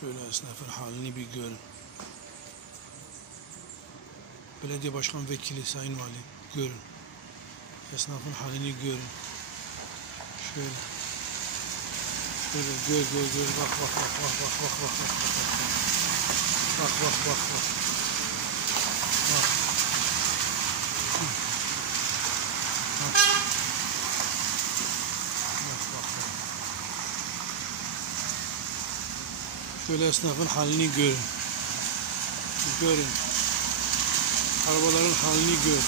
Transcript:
Şöyle esnafın halini bir görün. Belediye Başkan Vekili Sayın Vali görün. Esnafın halini görün. Şöyle. Şöyle gör. Bak. Bak. Şöyle esnafın halini görün. Arabaların halini gör.